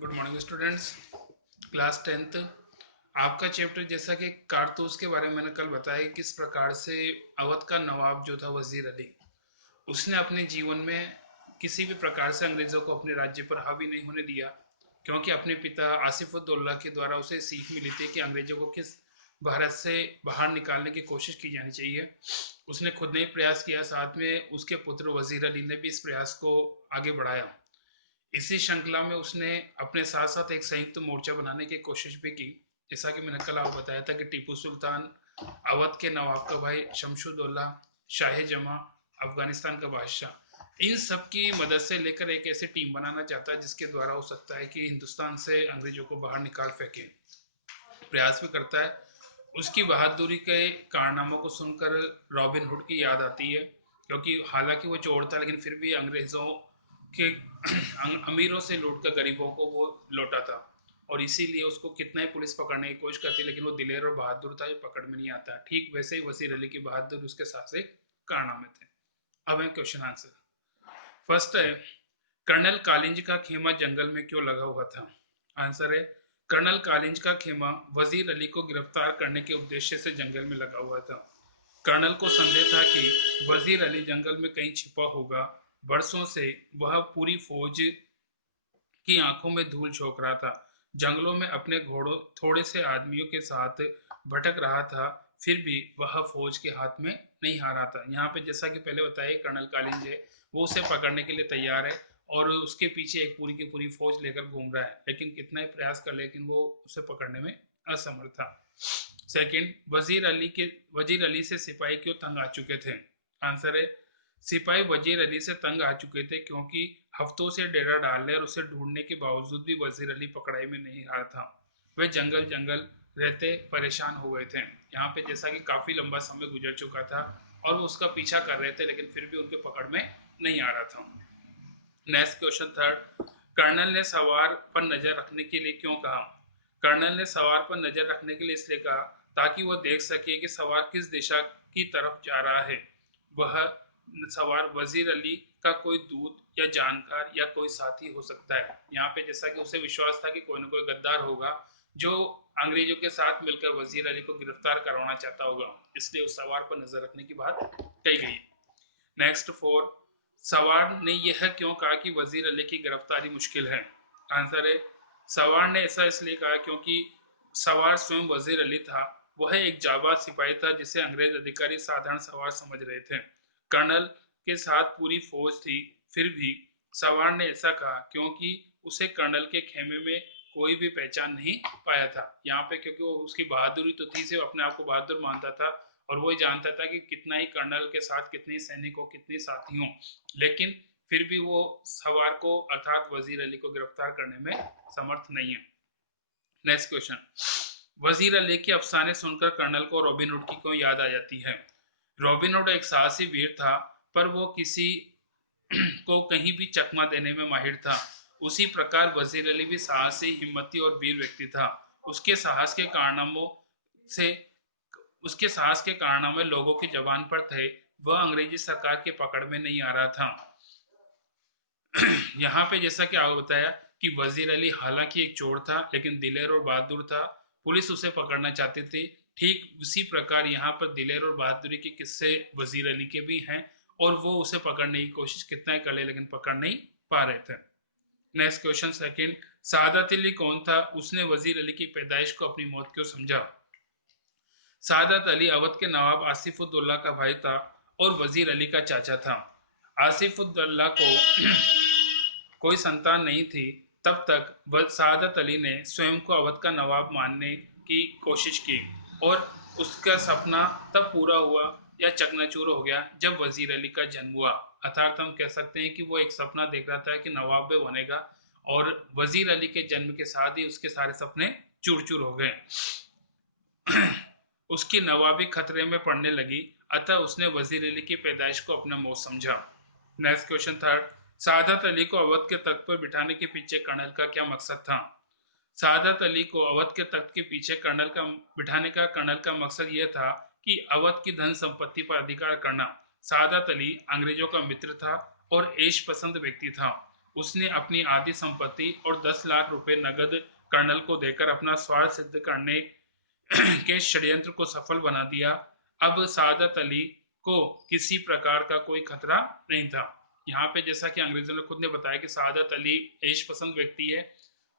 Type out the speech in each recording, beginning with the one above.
Good morning students. Class 10th आपका chapter जैसा कि कारतूस के बारे में मैंने कल बताया कि किस प्रकार से अवध का नवाब जो था वजीर अली, उसने अपने जीवन में किसी भी प्रकार से अंग्रेजों को अपने राज्य पर हावी नहीं होने दिया, क्योंकि अपने पिता आसिफुद्दौला के द्वारा उसे सीख मिली थी कि अंग्रेजों को किस भारत से बाहर निकालने की कोशिश की जानी चाहिए। उसने खुद ने प्रयास किया, साथ में उसके पुत्र वजीर अली ने भी इस प्रयास को आगे बढ़ाया। इसी श्रृंखला में उसने अपने साथ साथ एक संयुक्त मोर्चा बनाने की कोशिश भी की। जैसा कि मैंने कल आपको बताया था कि टीपू सुल्तान, अवध के नवाब का भाई शमशुद्दौला, शाह जमा, अफगानिस्तान का बादशाह, इन सब की मदद से लेकर एक ऐसी टीम बनाना चाहता है जिसके द्वारा हो सकता है कि हिंदुस्तान से अंग्रेजों को बाहर निकाल फेंके। प्रयास भी करता है। उसकी बहादुरी के कारनामों को सुनकर रॉबिन हुड की याद आती है, क्योंकि हालांकि वो चोर था लेकिन फिर भी अंग्रेजों के अमीरों से लूट कर गरीबों को वो लौटा था। और इसीलिए उसको कितना ही पुलिस पकड़ने की कोशिश करती, लेकिन वो दिलेर और बहादुर था, जो पकड़ में नहीं आता। ठीक वैसे ही वजीर अली की बहादुर उसके साहसिक कारनामे थे। अब है क्वेश्चन आंसर। फर्स्ट है, कर्नल कालिंज का खेमा जंगल में क्यों लगा हुआ था? आंसर है, कर्नल कालिंज का खेमा वजीर अली को गिरफ्तार करने के उद्देश्य से जंगल में लगा हुआ था। कर्नल को संदेह था कि वजीर अली जंगल में कहीं छिपा होगा। बरसों से वह पूरी फौज की आंखों में धूल झोंक रहा था, जंगलों में अपने घोड़ों थोड़े से आदमियों के साथ भटक रहा था, फिर भी वह फौज के हाथ में नहीं आ रहा था। यहाँ पे जैसा कि पहले बताया, कर्नल कालिंज है, वो उसे पकड़ने के लिए तैयार है और उसके पीछे एक पूरी की पूरी फौज लेकर घूम रहा है, लेकिन कितना ही प्रयास कर, लेकिन वो उसे पकड़ने में असमर्थ था। सेकंड, वजीर अली से सिपाही क्यों तंग आ चुके थे? आंसर है, सिपाही वजीर अली से तंग आ चुके थे क्योंकि हफ्तों से डेरा डालने और उसे ढूंढने के बावजूद भी वजीर अली पकड़ाई में नहीं आ रहा था। वे जंगल जंगल रहते परेशान हो गए थे। यहाँ पे जैसा कि काफी लंबा समय गुजर चुका था और वो उसका पीछा कर रहे थे, लेकिन फिर भी उनके पकड़ में नहीं आ रहा था। नेक्स्ट क्वेश्चन थर्ड, कर्नल ने सवार पर नजर रखने के लिए क्यों कहा? कर्नल ने सवार पर नजर रखने के लिए इसलिए कहा ताकि वह देख सके कि सवार किस दिशा की तरफ जा रहा है। वह सवार वजीर अली का कोई दूत या जानकार या कोई साथी हो सकता है। यहाँ पे जैसा कि उसे विश्वास था कि कोई ना कोई गद्दार होगा जो अंग्रेजों के साथ मिलकर वजीर अली को गिरफ्तार करवाना चाहता होगा, इसलिए उस सवार पर नजर रखने की बात कही गई। नेक्स्ट फोर, सवार ने यह क्यों कहा कि वजीर अली की गिरफ्तारी मुश्किल है? आंसर है, सवार ने ऐसा इसलिए कहा क्योंकि सवार स्वयं वजीर अली था। वह एक जाबाज सिपाही था जिसे अंग्रेज अधिकारी साधारण सवार समझ रहे थे। कर्नल के साथ पूरी फौज थी, फिर भी सवार ने ऐसा कहा क्योंकि उसे कर्नल के खेमे में कोई भी पहचान नहीं पाया था। यहाँ पे क्योंकि वो उसकी बहादुरी तो थी, से अपने आप को बहादुर मानता था और वो जानता था कि कितना ही कर्नल के साथ कितने सैनिक हो, कितने साथी हो, लेकिन फिर भी वो सवार को अर्थात वजीर अली को गिरफ्तार करने में समर्थ नहीं है। नेक्स्ट क्वेश्चन, वजीर अली के अफसाने सुनकर कर्नल को रॉबिन हुड की क्यों याद आ जाती है? रॉबिन हुड एक साहसी वीर था, पर वो किसी को कहीं भी चकमा देने में माहिर था। उसी प्रकार वजीर अली भी साहसी, हिम्मती और वीर व्यक्ति था। उसके साहस के कारनामों से उसके साहस के कारनामे लोगों की जबान पर थे। वह अंग्रेजी सरकार के पकड़ में नहीं आ रहा था। यहाँ पे जैसा कि आपको बताया कि वजीर अली हालांकि एक चोर था, लेकिन दिलेर और बहादुर था। पुलिस उसे पकड़ना चाहती थी। ठीक उसी प्रकार यहाँ पर दिलेर और बहादुरी के किस्से वजीर अली के भी हैं, और वो उसे पकड़ने की कोशिश कितना ही कर ले, लेकिन पकड़ नहीं पा रहे थे। Next question second, Saadat Ali कौन था? उसने वजीर अली की पैदाइश को अपनी मौत क्यों समझा? सादत अली अवध के नवाब आसिफुद्दौला का भाई था और वजीर अली का चाचा था। आसिफुद्दौला को कोई संतान नहीं थी। तब तक सादत अली ने स्वयं को अवध का नवाब मानने की कोशिश की, और उसका सपना तब पूरा हुआ या चकनाचूर हो गया जब वजीर अली का जन्म हुआ। अर्थात हम कह सकते हैं कि वो एक सपना देख रहा था कि नवाब भी बनेगा, और वजीर अली के जन्म के साथ ही उसके सारे सपने चूर चूर हो गए। उसकी नवाबी खतरे में पड़ने लगी, अतः उसने वजीर अली की पैदाइश को अपना मौत समझा। Next question third, Saadat Ali को अवध के तख्त पर बिठाने के पीछे कर्नल का क्या मकसद था? सादत अली को अवध के तख्त के पीछे कर्नल का मकसद यह था कि अवध की धन संपत्ति पर अधिकार करना। सादत अली अंग्रेजों का मित्र था और ऐश पसंद व्यक्ति था। उसने अपनी आधी संपत्ति और 10 लाख रुपए नगद कर्नल को देकर अपना स्वार्थ सिद्ध करने के षड्यंत्र को सफल बना दिया। अब सादत अली को किसी प्रकार का कोई खतरा नहीं था। यहाँ पे जैसा कि अंग्रेजों ने खुद ने बताया कि सादत अली ऐश पसंद व्यक्ति है,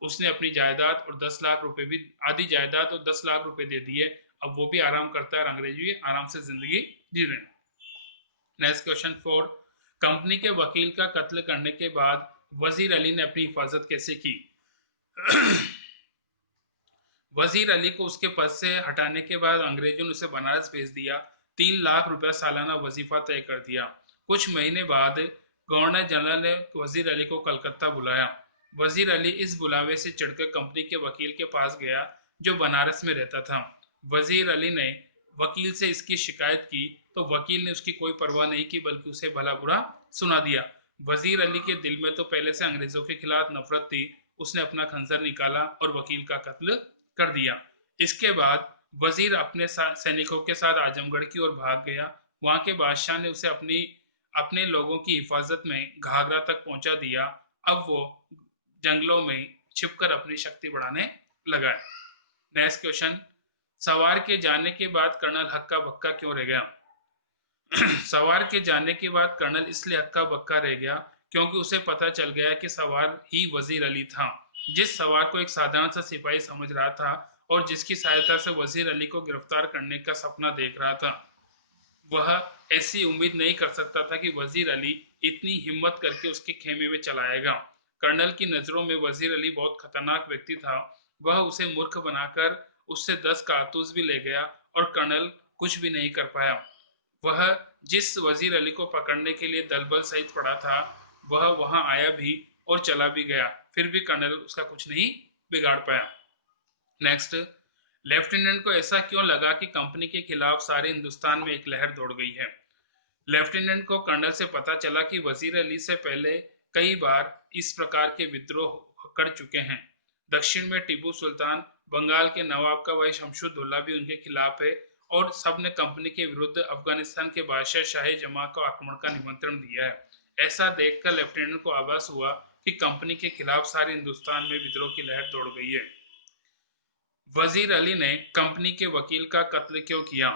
उसने अपनी जायदाद और 10 लाख रुपए भी, आधी जायदाद और 10 लाख रुपए दे दिए। अब वो भी आराम करता है और अंग्रेज भी आराम से जिंदगी जी रहे हैं। नेक्स्ट क्वेश्चन 4, कंपनी के वकील का कत्ल करने के बाद वजीर अली ने अपनी हिफाजत कैसे की? वजीर अली को उसके पद से हटाने के बाद अंग्रेजों ने उसे बनारस भेज दिया। 3 लाख रुपया सालाना वजीफा तय कर दिया। कुछ महीने बाद गवर्नर जनरल ने वजीर अली को कलकत्ता बुलाया। वजीर अली इस बुलावे से चढ़कर कंपनी के वकील के पास गया जो बनारस में रहता था। वजीर अली ने वकील से इसकी शिकायत की तो वकील ने उसकी कोई परवाह नहीं की बल्कि उसे भला बुरा सुना दिया। वजीर अली के दिल में तो पहले से अंग्रेजों के खिलाफ नफरत थी। उसने अपना खंजर निकाला और वकील का कत्ल कर दिया। इसके बाद वजीर अपने सैनिकों के साथ आजमगढ़ की ओर भाग गया। वहां के बादशाह ने उसे अपने लोगों की हिफाजत में घाघरा तक पहुंचा दिया। अब वो जंगलों में छिपकर अपनी शक्ति बढ़ाने लगा। नेक्स्ट क्वेश्चन, सवार के जाने के बाद कर्नल हक्का बक्का क्यों रह गया? सवार के जाने के बाद कर्नल इसलिए हक्का बक्का रह गया क्योंकि उसे पता चल गया कि सवार ही वजीर अली था, जिस सवार को एक साधारण सा सिपाही समझ रहा था और जिसकी सहायता से वजीर अली को गिरफ्तार करने का सपना देख रहा था। वह ऐसी उम्मीद नहीं कर सकता था कि वजीर अली इतनी हिम्मत करके उसके खेमे में चलाएगा। कर्नल की नजरों में वजीर अली बहुत खतरनाक व्यक्ति था। वह उसे मूर्ख बनाकर उससे 10 कारतूस भी ले गया और कर्नल कुछ भी नहीं कर पाया। वह जिस वजीर अली को पकड़ने के लिए दलबल सहित पड़ा था वह वहां आया भी और चला भी गया, फिर भी कर्नल उसका कुछ नहीं बिगाड़ पाया। नेक्स्ट, लेफ्टिनेंट को ऐसा क्यों लगा कि कंपनी के खिलाफ सारे हिंदुस्तान में एक लहर दौड़ गई है? लेफ्टिनेंट को कर्नल से पता चला कि वजीर अली से पहले कई बार इस प्रकार के विद्रोह कर चुके हैं। दक्षिण में टीपू सुल्तान, बंगाल के नवाब का भाई शमशुद्दौला भी उनके खिलाफ है और सब ने कंपनी के विरुद्ध अफगानिस्तान के बादशाह शाह जमा को आक्रमण का निमंत्रण दिया है। ऐसा देखकर लेफ्टिनेंट को आभास हुआ कि कंपनी के खिलाफ सारे हिंदुस्तान में विद्रोह की लहर दौड़ गई है। वजीर अली ने कंपनी के वकील का कत्ल क्यों किया?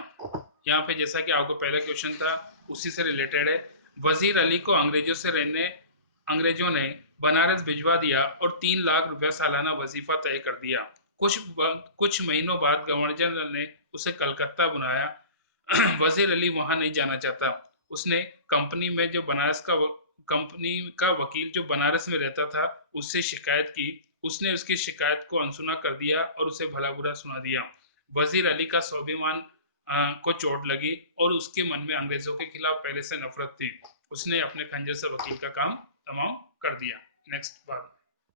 यहाँ पे जैसा कि आपको पहला क्वेश्चन था उसी से रिलेटेड है। वजीर अली को अंग्रेजों ने बनारस भिजवा दिया और 3 लाख रुपया सालाना वजीफा तय कर दिया। कुछ महीनों बाद गवर्नर जनरल ने उसे कलकत्ता बुलाया। वजीर अली वहां नहीं जाना चाहता। उसने कंपनी का वकील जो बनारस में रहता था उससे शिकायत की। उसने उसकी शिकायत को अनसुना कर दिया और उसे भला बुरा सुना दिया। वजीर अली का स्वाभिमान को चोट लगी और उसके मन में अंग्रेजों के खिलाफ पहले से नफरत थी। उसने अपने खंजर से वकील का काम तमाम कर दिया। नेक्स्ट बात,